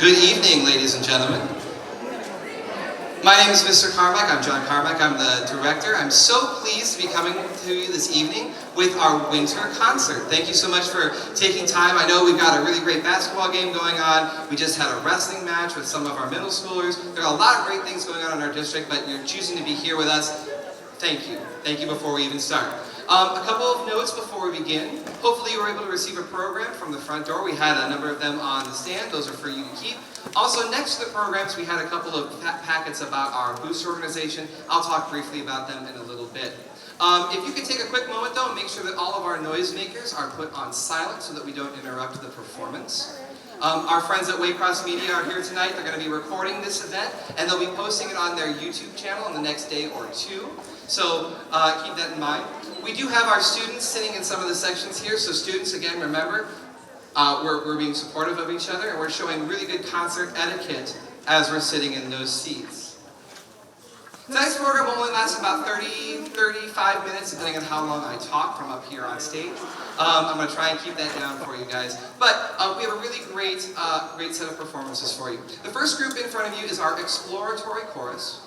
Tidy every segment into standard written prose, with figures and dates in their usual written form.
Good evening, ladies and gentlemen. My name is Mr. Carmack. I'm John Carmack. I'm the director. I'm so pleased to be coming to you this evening with our winter concert. Thank you so much for taking time. I know we've got a really great basketball game going on. We just had a wrestling match with some of our middle schoolers. There are a lot of great things going on in our district, but you're choosing to be here with us. Thank you. Thank you before we even start. A couple of notes before we begin. Hopefully you were able to receive a program from the front door. We had a number of them on the stand. Those are for you to keep. Also, next to the programs, we had a couple of packets about our booster organization. I'll talk briefly about them in a little bit. If you could take a quick moment though, and make sure that all of our noisemakers are put on silent so that we don't interrupt the performance. Our friends at Waycross Media are here tonight. They're going to be recording this event, and they'll be posting it on their YouTube channel in the next day or two. So keep that in mind. We do have our students sitting in some of the sections here. So students, again, remember, we're being supportive of each other, and we're showing really good concert etiquette as we're sitting in those seats. Tonight's program will only last about 35 minutes, depending on how long I talk from up here on stage. I'm going to try and keep that down for you guys. But we have a really great set of performances for you. The first group in front of you is our Exploratory chorus.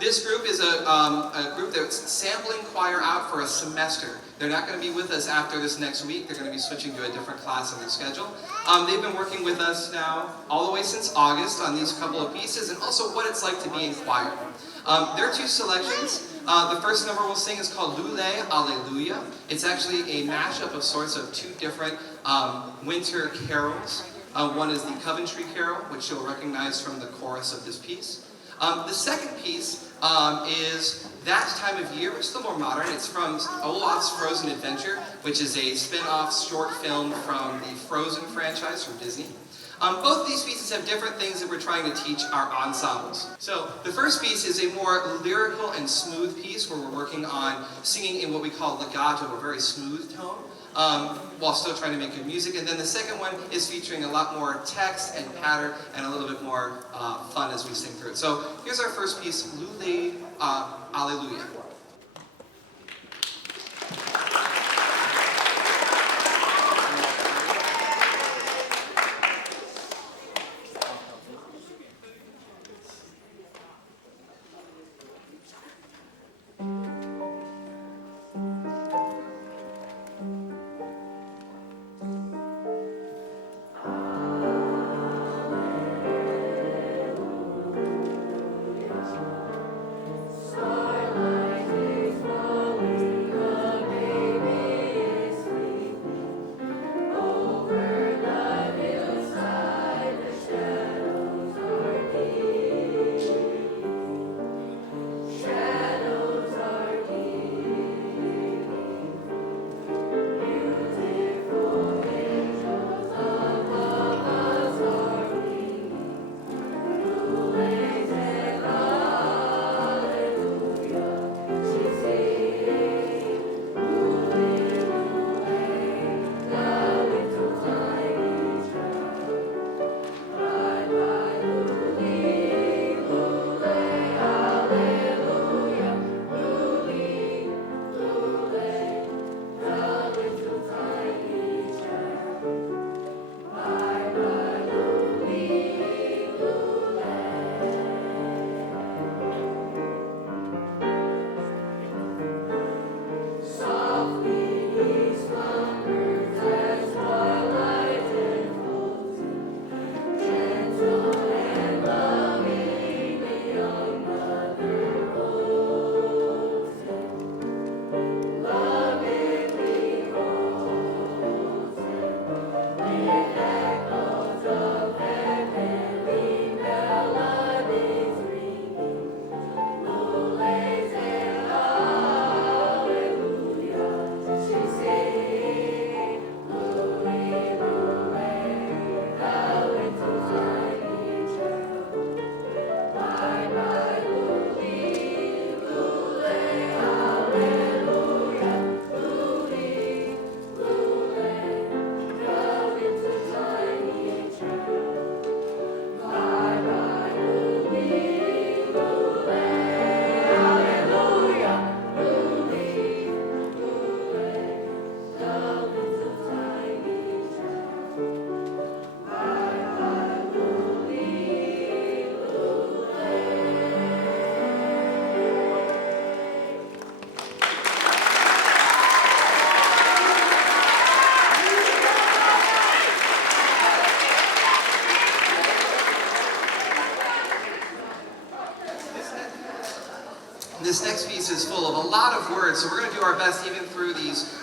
This group is a group that's sampling choir out for a semester. They're not going to be with us after this next week. They're going to be switching to a different class in their schedule. They've been working with us now all the way since August on these couple of pieces, and also what it's like to be in choir. There are two selections. The first number we'll sing is called Lule Alleluia. It's actually a mashup of sorts of two different winter carols. One is the Coventry Carol, which you'll recognize from the chorus of this piece. The second piece is That Time of Year, which is a little more modern. It's from Olaf's Frozen Adventure, which is a spin-off short film from the Frozen franchise from Disney. Both of these pieces have different things that we're trying to teach our ensembles. So the first piece is a more lyrical and smooth piece where we're working on singing in what we call legato, a very smooth tone, while still trying to make good music. And then the second one is featuring a lot more text and patter and a little bit more fun as we sing through it. So here's our first piece, Lule Alleluia. Starlight lot of words, so we're going to do our best even through these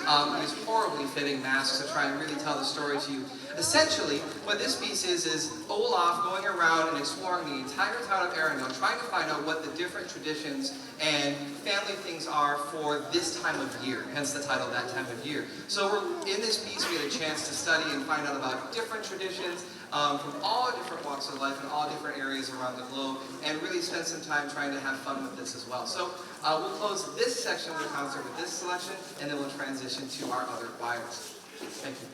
horribly fitting masks to try and really tell the story to you. Essentially, what this piece is Olaf going around and exploring the entire town of Arundel, trying to find out what the different traditions and family things are for this time of year, hence the title, That Time of Year. So in this piece, we had a chance to study and find out about different traditions from all different walks of life and all different areas around the globe, and really spend some time trying to have fun with this as well. So we'll close this section of the concert with this selection, and then we'll transition to our other choirs. Thank you.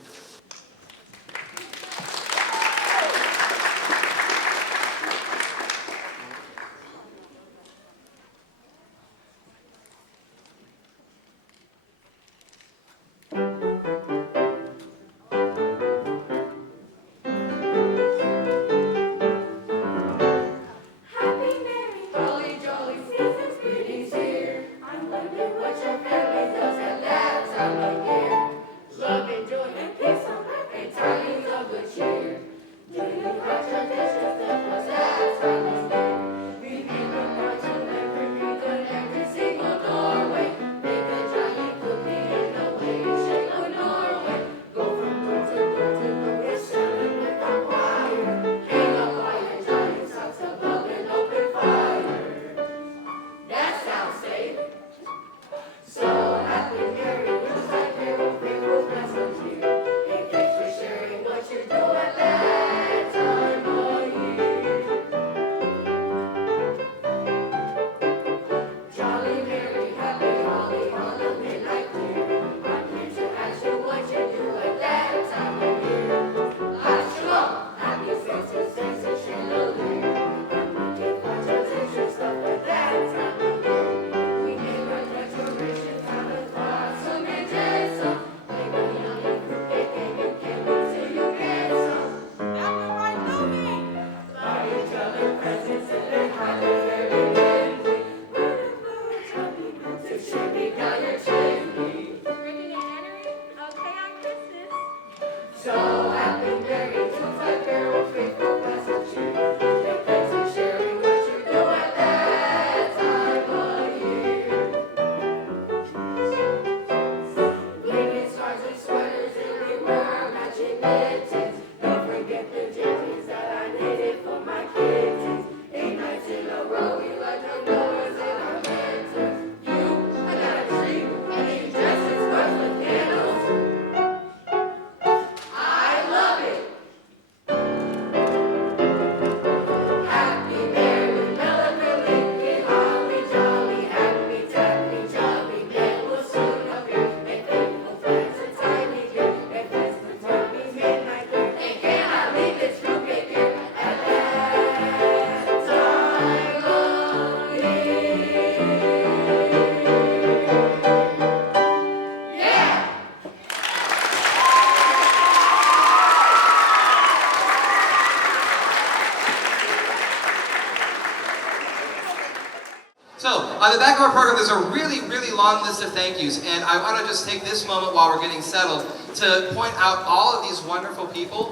On the back of our program, there's a really, really long list of thank yous, and I want to just take this moment while we're getting settled to point out all of these wonderful people.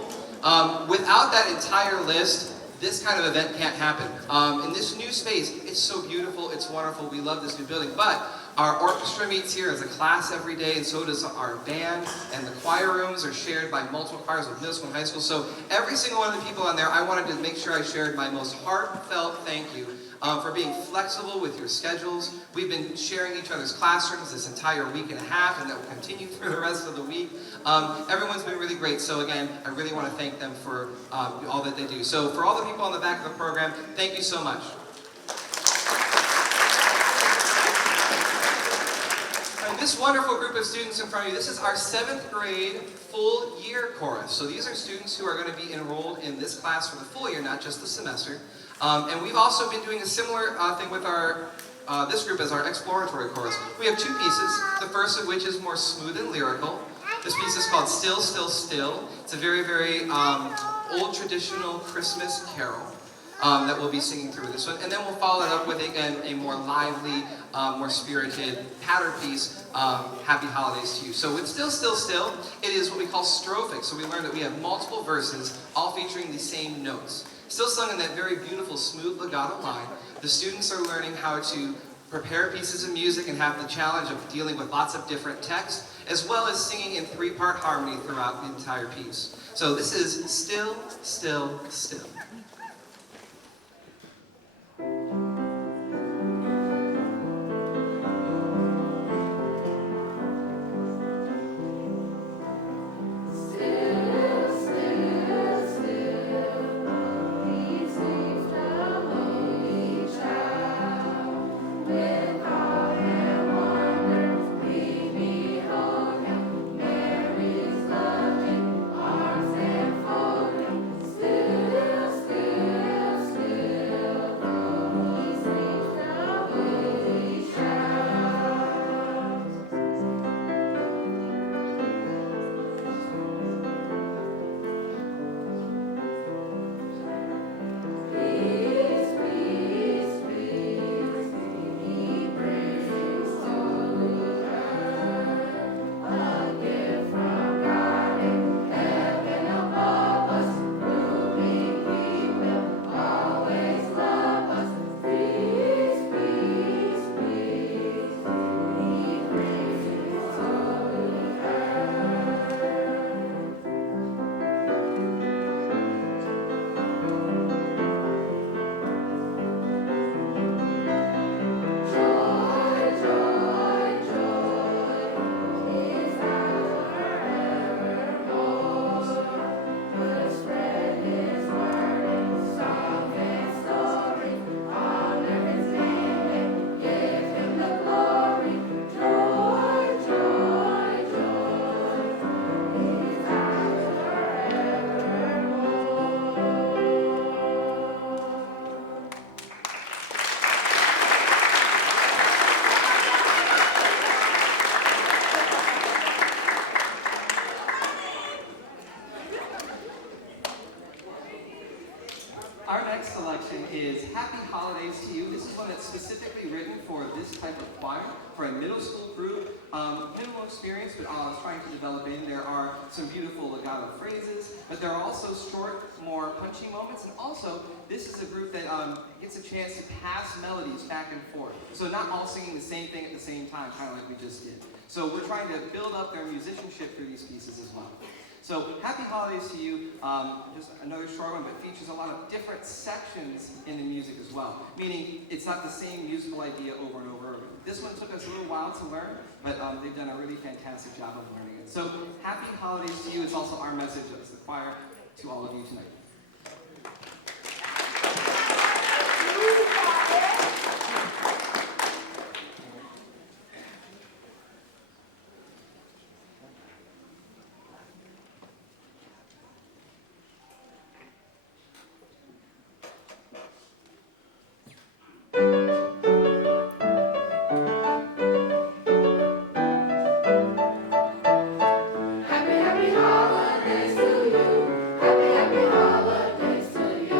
Without that entire list, this kind of event can't happen. In this new space, it's so beautiful, it's wonderful, we love this new building, but our orchestra meets here as a class every day, and so does our band, and the choir rooms are shared by multiple choirs of middle school and high school. So every single one of the people on there, I wanted to make sure I shared my most heartfelt thank you for being flexible with your schedules. We've been sharing each other's classrooms this entire week and a half, and that will continue through the rest of the week. Everyone's been really great, so again, I really want to thank them for all that they do. So for all the people on the back of the program, thank you so much. This wonderful group of students in front of you, this is our 7th grade full year chorus. So these are students who are going to be enrolled in this class for the full year, not just the semester. And we've also been doing a similar thing with our this group as our exploratory chorus. We have 2 pieces, the first of which is more smooth and lyrical. This piece is called Still, Still, Still. It's a very, very old traditional Christmas carol that we'll be singing through this one. And then we'll follow it up with, again, a more lively, more spirited patter piece, Happy Holidays to You. So with Still, Still, Still, it is what we call strophic. So we learned that we have multiple verses, all featuring the same notes. Still sung in that very beautiful, smooth legato line. The students are learning how to prepare pieces of music and have the challenge of dealing with lots of different texts, as well as singing in 3-part harmony throughout the entire piece. So this is Still, Still, Still. Our next selection is Happy Holidays to You. This is one that's specifically written for this type of choir, for a middle school group. Minimal experience, but I was trying to develop in. There are some beautiful legato phrases, but there are also short, more punchy moments. And also, this is a group that gets a chance to pass melodies back and forth. So not all singing the same thing at the same time, kind of like we just did. So we're trying to build up their musicianship through these pieces as well. So, Happy Holidays to You, just another short one, but features a lot of different sections in the music as well. Meaning, it's not the same musical idea over and over. This one took us a little while to learn, but they've done a really fantastic job of learning it. So, Happy Holidays to You is also our message as the choir to all of you tonight. Happy holidays to you. Happy holidays to you.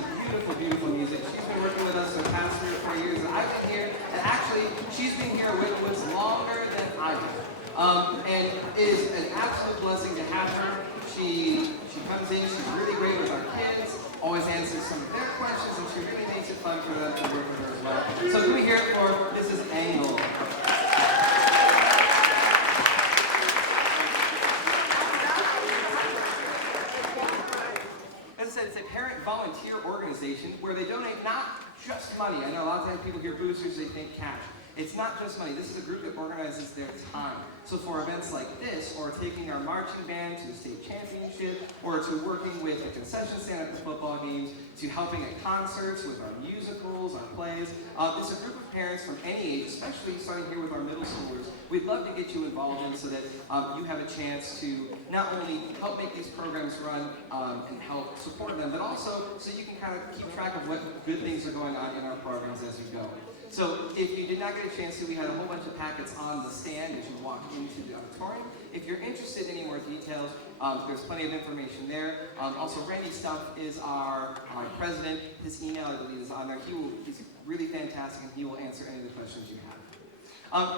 some beautiful, beautiful music. She's been working with us for the past 3 or 4 years, and I've been here, and actually, she's been here with us longer than I have. And it is an absolute blessing to have her. She comes in, she's really great with our kids, always answers some of their questions, and she really makes it fun for them to work with her as well. So can we hear it for Mrs. Engel? As I said, it's a parent volunteer organization where they donate not just money. I know a lot of times people hear boosters, they think cash. It's not just money. This is a group that organizes their time. So for events like this, or taking our marching band to the state championship, or to working with the concession stand at the football games, to helping at concerts with our musicals, our plays, it's a group of parents from any age, especially starting here with our middle schoolers. We'd love to get you involved in so that you have a chance to not only help make these programs run and help support them, but also so you can kind of keep track of what good things are going on in our programs as you go. So if you did not get a chance to, we had a whole bunch of packets on the stand as you walk into the auditorium. If you're interested in any more details, there's plenty of information there. Also, Randy Stumpf is our president. His email, I believe, is on there. He's really fantastic, and he will answer any of the questions you have.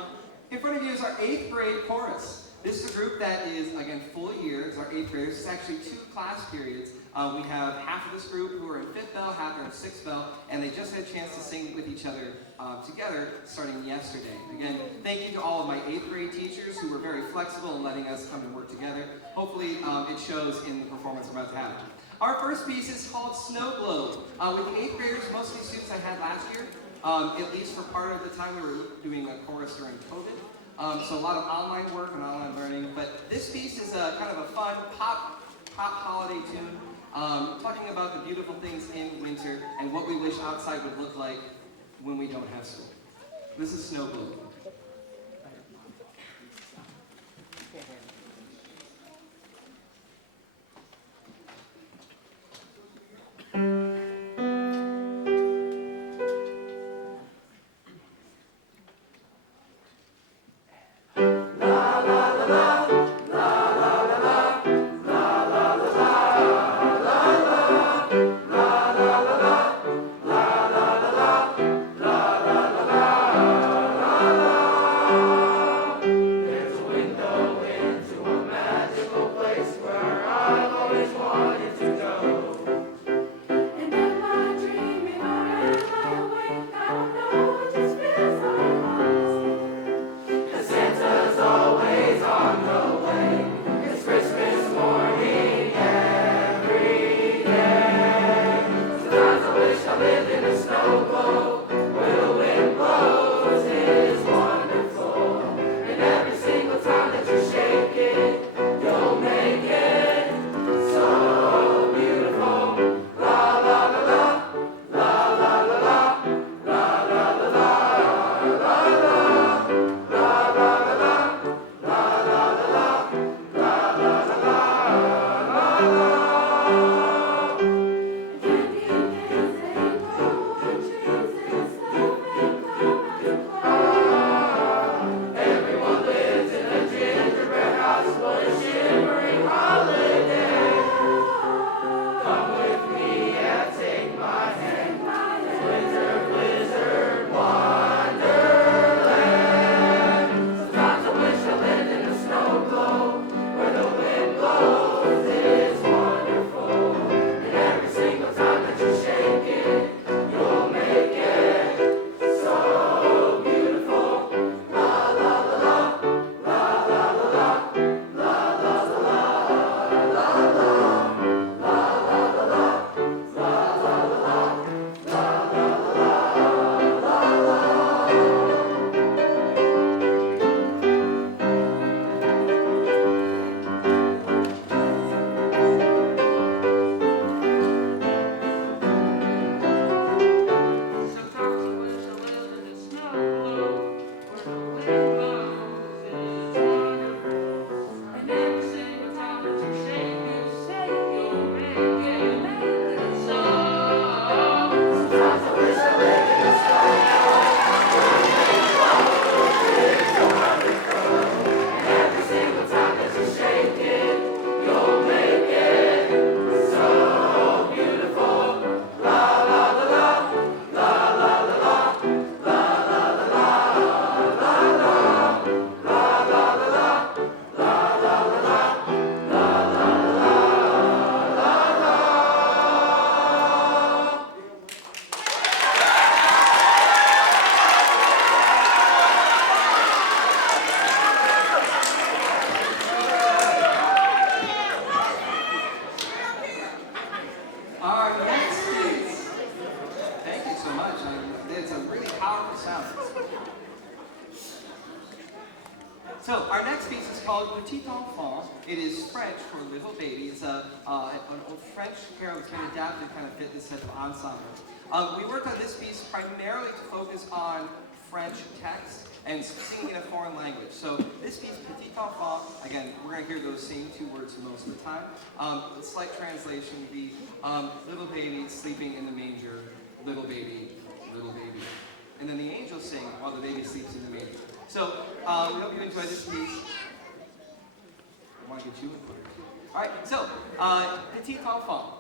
In front of you is our 8th grade chorus. This is a group that is, again, full year. It's our 8th graders. It's actually 2 class periods. We have half of this group who are in 5th bell, half are in 6th bell, and they just had a chance to sing with each other together starting yesterday. Again, thank you to all of my 8th grade teachers who were very flexible in letting us come and work together. Hopefully it shows in the performance we're about to have. Our first piece is called Snow Globe. With the 8th graders, most of the students I had last year, at least for part of the time we were doing a chorus during COVID. So a lot of online work and online learning, but this piece is kind of a fun pop holiday tune, talking about the beautiful things in winter and what we wish outside would look like when we don't have school. This is Snow Globe. Our next piece, thank you so much. It's a really powerful sound. So our next piece is called Petit Enfant. It is French for little baby. It's an old French carol that's been adapted to kind of fit this type of ensemble. We worked on this piece primarily to focus on French text and singing in a foreign language. So this piece, Petit Enfant, again, we're going to hear those same two words most of the time. A slight translation would be little baby sleeping in the manger, little baby, little baby. And then the angels sing while the baby sleeps in the manger. So we hope you enjoy this piece. I want to get you in quick. All right, so Petit Enfant.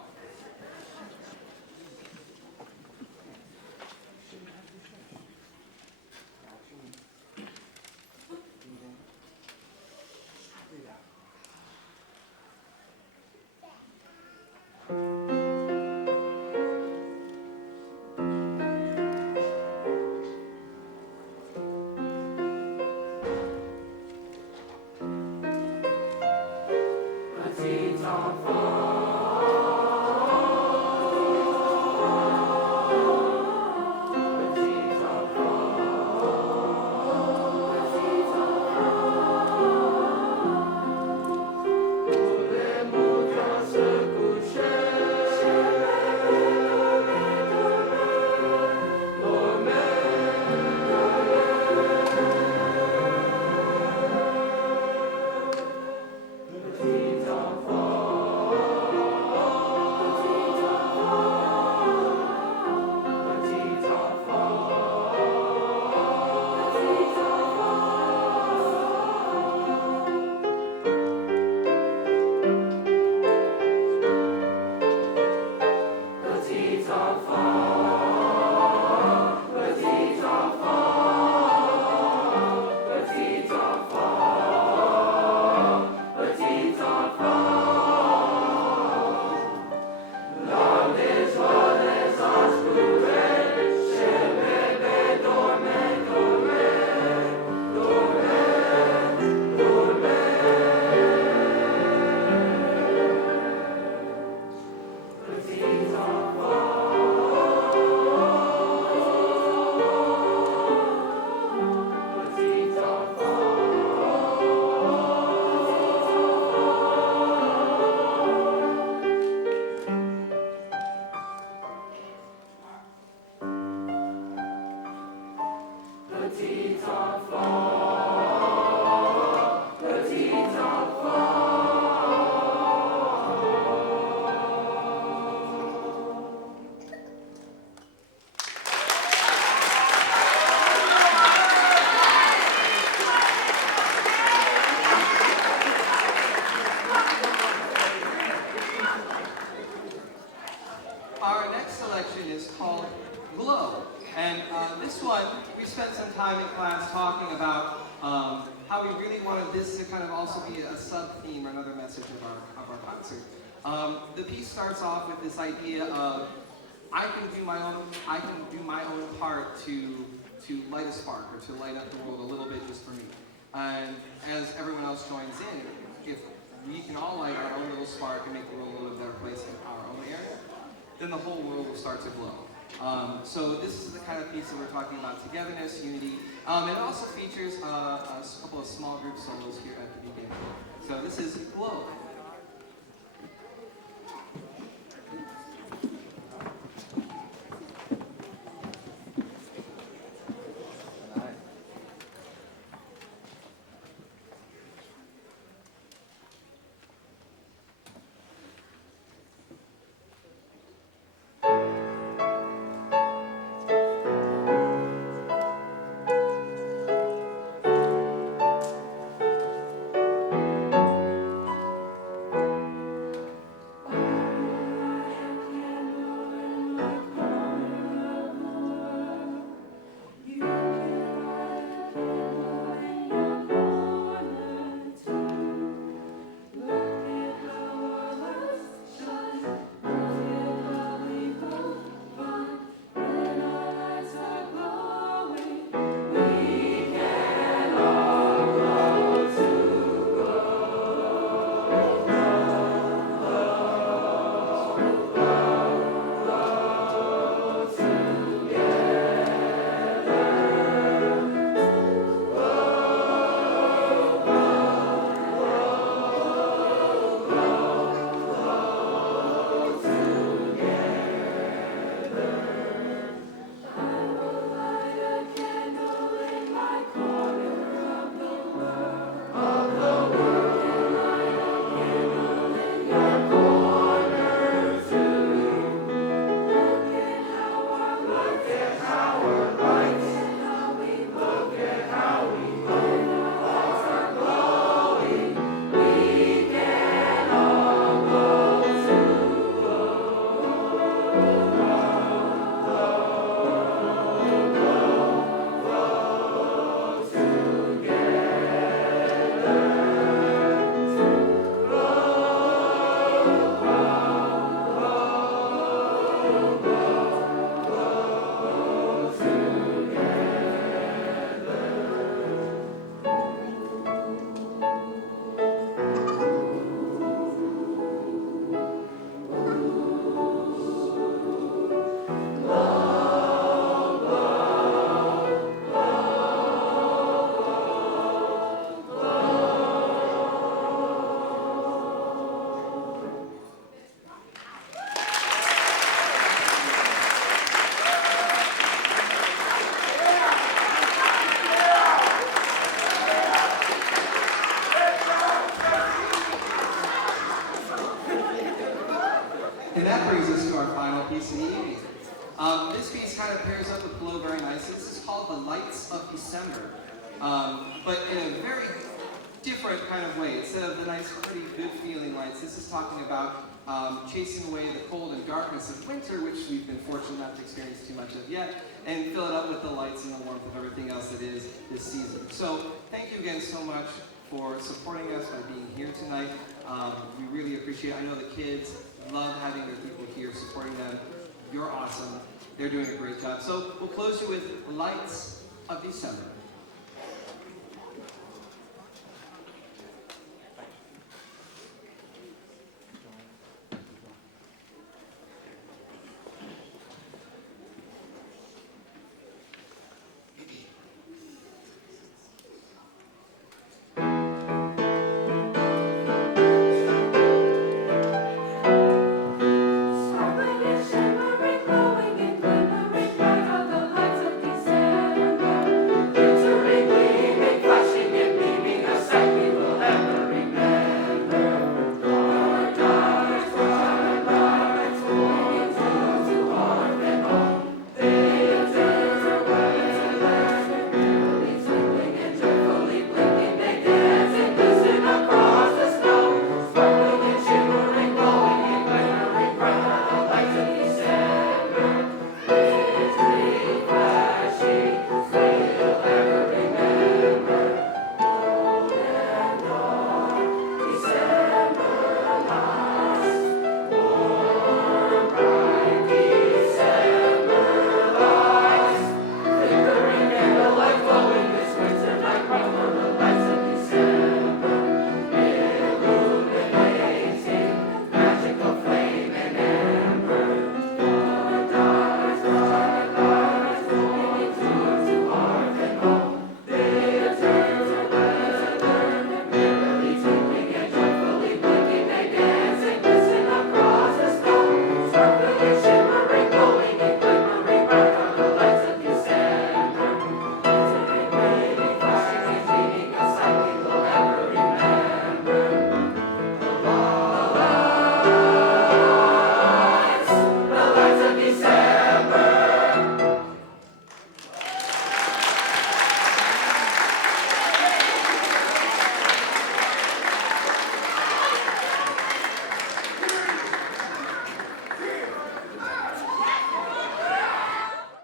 Our next selection is called Glow. And this one, we spent some time in class talking about how we really wanted this to kind of also be a sub-theme or another message of our concert. The piece starts off with this idea of I can do my own part to light a spark or to light up the world a little bit just for me. And as everyone else joins in, if we can all light our own little spark and make the world a little better place in our own area, then the whole world will start to glow. So this is the kind of piece that we're talking about, togetherness, unity, and it also features a couple of small group solos here at the beginning. So this is Glow. And that brings us to our final piece of the evening. This piece kind of pairs up with Glow very nicely. This is called The Lights of December, but in a very different kind of way. Instead of the nice, pretty good feeling lights, this is talking about chasing away the cold and darkness of winter, which we've been fortunate not to experience too much of yet, and fill it up with the lights and the warmth of everything else that is this season. So thank you again so much for supporting us by being here tonight. We really appreciate it. I know the kids love having their people here supporting them. You're awesome. They're doing a great job. So we'll close you with Lights of December.